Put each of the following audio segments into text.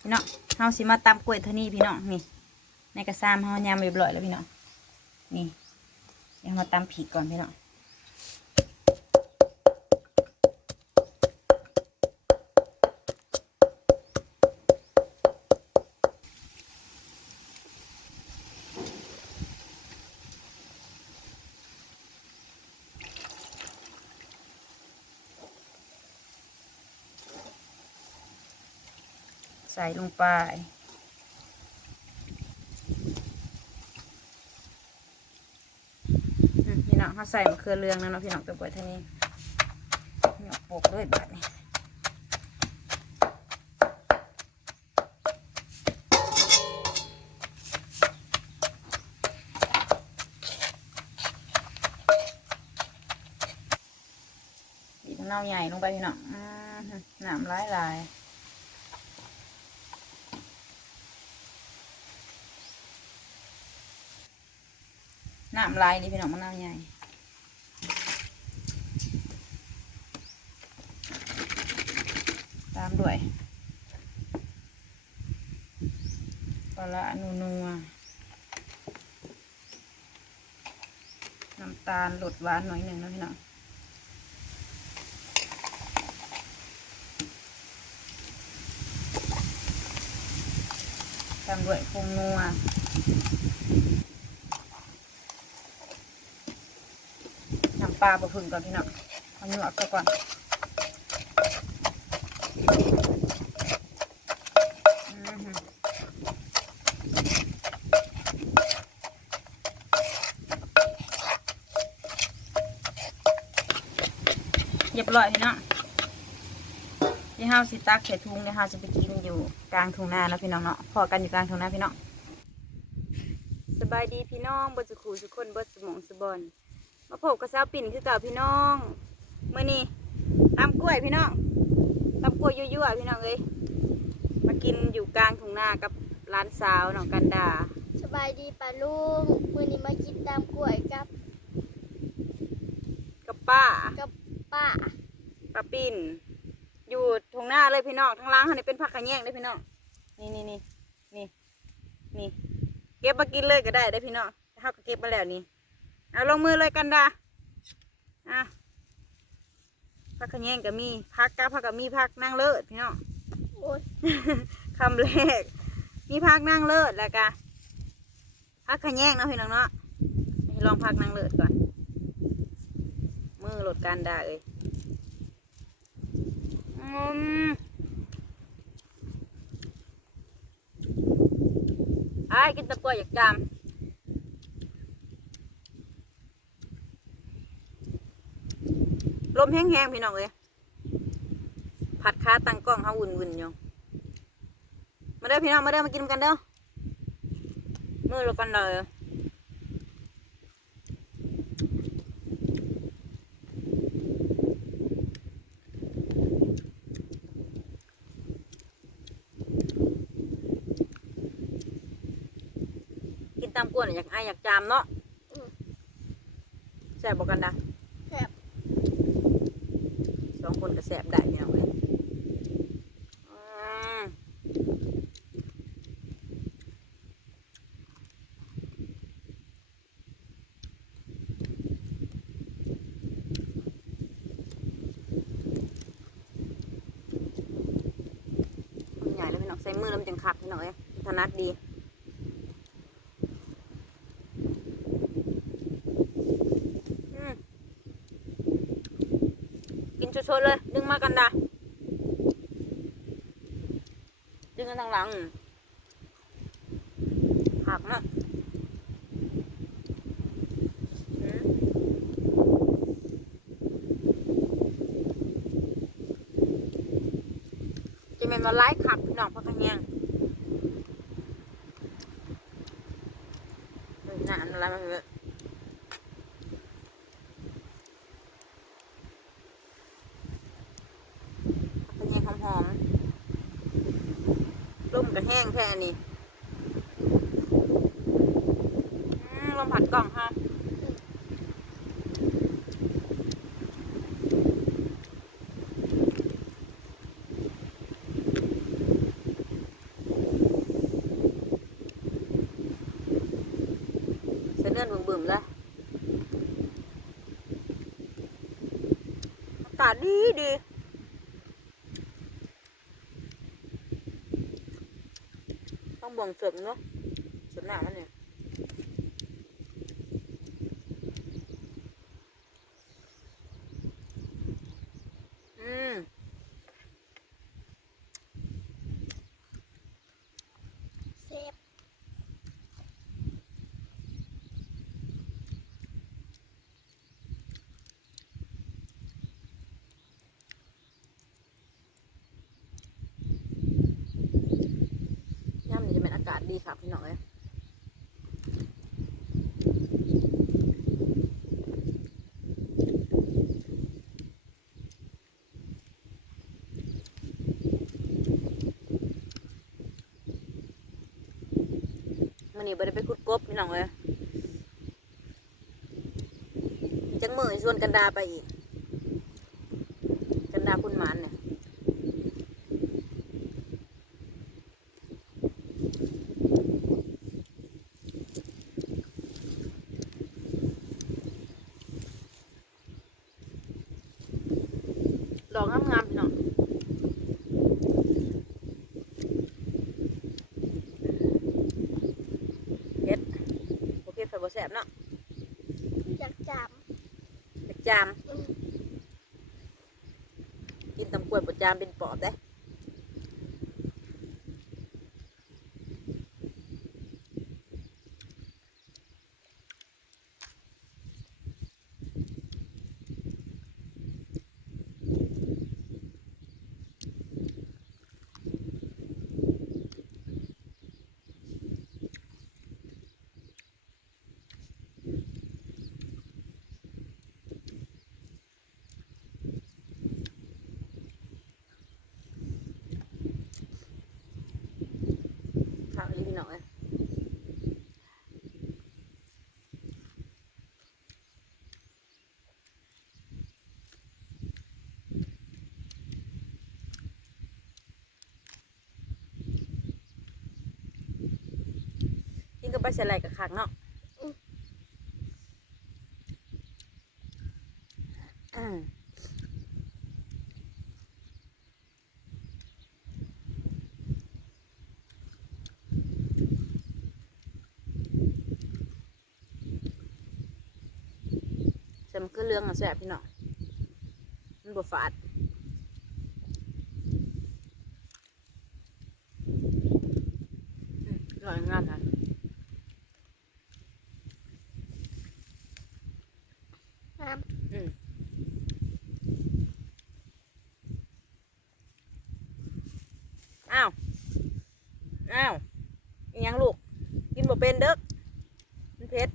พี่น้องเฮาสิมาตำกล้วยเท่านี้พี่น้องนี่ ในกระซามเฮายำเรียบร้อยแล้วพี่น้องนี่เดี๋ยวมาตำผีกก่อนพี่น้อง ส่ลงไป พี่น้องเขาใส่มะเขือเรืองแล้วเนาะพี่น้องตัวกล้วยท่านี้พี่น้องโปกด้วยบาดนี้บีบมะนาใหญ่ลงไปพี่น้องอืมน้ำลายลาย น้ำลายนี่พี่น้องมะนาวใหญ่ตามด้วยปลาร้านัวนัวน้ำตาลหลดหวานหน่อยหนึ่งนะพี่น้องตามด้วยพงนัว น้ำปลาบะพึ่งก่อนพี่น้องเอาหยวกซะก่อนเรียบร้อยพี่น้องที่ห้าสิตักใส่ถุงเนี่ยห้าจะไปกินอยู่กลางทุ่งนาแล้วพี่น้องเนาะพอกันอยู่กลางทุ่งนาพี่น้องสบายดีพี่น้องบนสุขูสุคนบนสมองสบอน มาพบกับสาวปิ่นคือเก่าพี่น้องเมื่อนี้ตำกล้วยพี่น้องตำกล้วยยั่วๆพี่น้องเอ้ยมากินอยู่กลางทุ่งนากับร้านสาวน้องกันดา สบายดีป่าลุงมือนี้มากินตามกล้วยกับกับป้ากับป้าป้าปิ่น อยู่ทุ่งนาเลยพี่น้องทั้งล้างเขานี่เป็นผักขะแยงได้อพี่น้องนี่นี่นี่นี่นี่เก็บมากินเลยก็ได้ได้อพี่น้องเขาก็เก็บมาแล้วนี่ เอาลงมือเลยกันดาอะผักขะแยงก็มีผักกาผักก็มีผักนั่งเลิศพี่น้องโอ้ยคำแรกมีพักนั่งเลิศแล้วกะพักขะแยงเนาะพี่น้องเนาะให้ลองพักนั่งเลิศก่อน มือหลดการด่าเอ้ยอืมไอ้ายกินตะกร้วยอยากจาม ลมแห้งๆพี่น้องเอ้ยผัดค้าตั้งกล้องเขาวุ่นๆอยู่มาเด้อพี่น้องมาเด้อมากินกันเด้อมือเรากันเลยกินตามกวนอยากไอายอยากจามเนาะแสบบอกกันดะ แซ่บ สองคนก็ สบได้พี่ยอืมมันใหญ่แล้วพี่น้องใส่มือแล้วมันจังคักพี่น้องเอ้ยถนัดดีอืมกิ นชดๆเลย ดึงมากันดาดึงกันทางหลังหักนะอืมจะเป็นมาไล่ขับพี่น้องพักกันยังเฮ้ยน่าอันอะไรมาเถอะ ร่มกระแห้งแค่นี้ลมผัดกล่องค่ะเสเลือนบึมๆเลยอากาศดีดี วงเสริมเนาะเสริมหน้ามันเนี่ยอืม เซฟ ย่ำนี่จะเป็นอากาศ ดีค่ะพี่น้องเลยมันนี่บ่ได้ไปขุดกบพี่น้องเลยจังมือชวนกันดาไปอีก กันดาคุณหมันเนี่ย ด อกงามๆพี่น้องเผ็ดโอเคเผ็ดบ่แซ่บเนาะอยากจามเผ็ดจามอืมกินตำกล้วยบ่จามเป็นปอบได้ ข้พี่น้องเอ้ยกินกับปลาสไลด์กับขางเนาะอืม แต่มันคือเรื่องอะแซ่บพี่น้องมันบ่ฝาดอืมอร่อยงามนะน้อืมอ้าวอ้าวอิหยังลูก กินบ่เป็นเด้อมันเผ็ด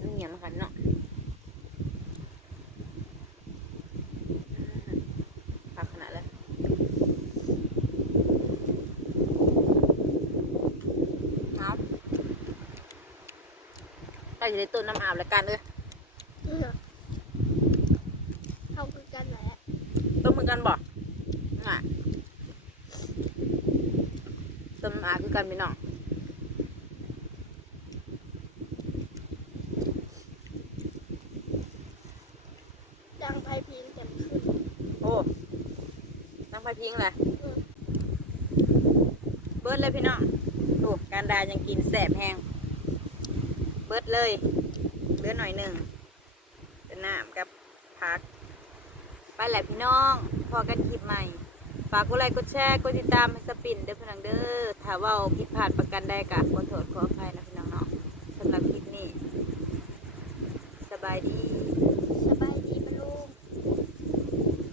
มันเหนียวมากันเนาะพักขนาดเลยเอาใกล้จะได้ต้นน้ำอาบแล้วกันเลยำเออเอาคือกันแหละต้มมือกันบ่ง่ะต้มน้ำอาบคือกันพี่น้องดังไพพิงแจ่มขึ้นโอ้น้ำพายพิงเลยอืมเบิดเลยพี่น้องดูการดายังกินแสบแห้ง เบิดเลยเหลือหน่อยหนึ่งเป็นน้ำกับพัก ไปแหละพี่น้อง พอกันคลิปใหม่ ฝากกดไลค์กดแชร์กดติดตามให้สปินเด้อพี่น้องเด้อถ้าว่าผิดพลาดประกันได้กะขอโทษขออภัยนะพี่น้องเนาะสำหรับคลิปนี้ สบายดี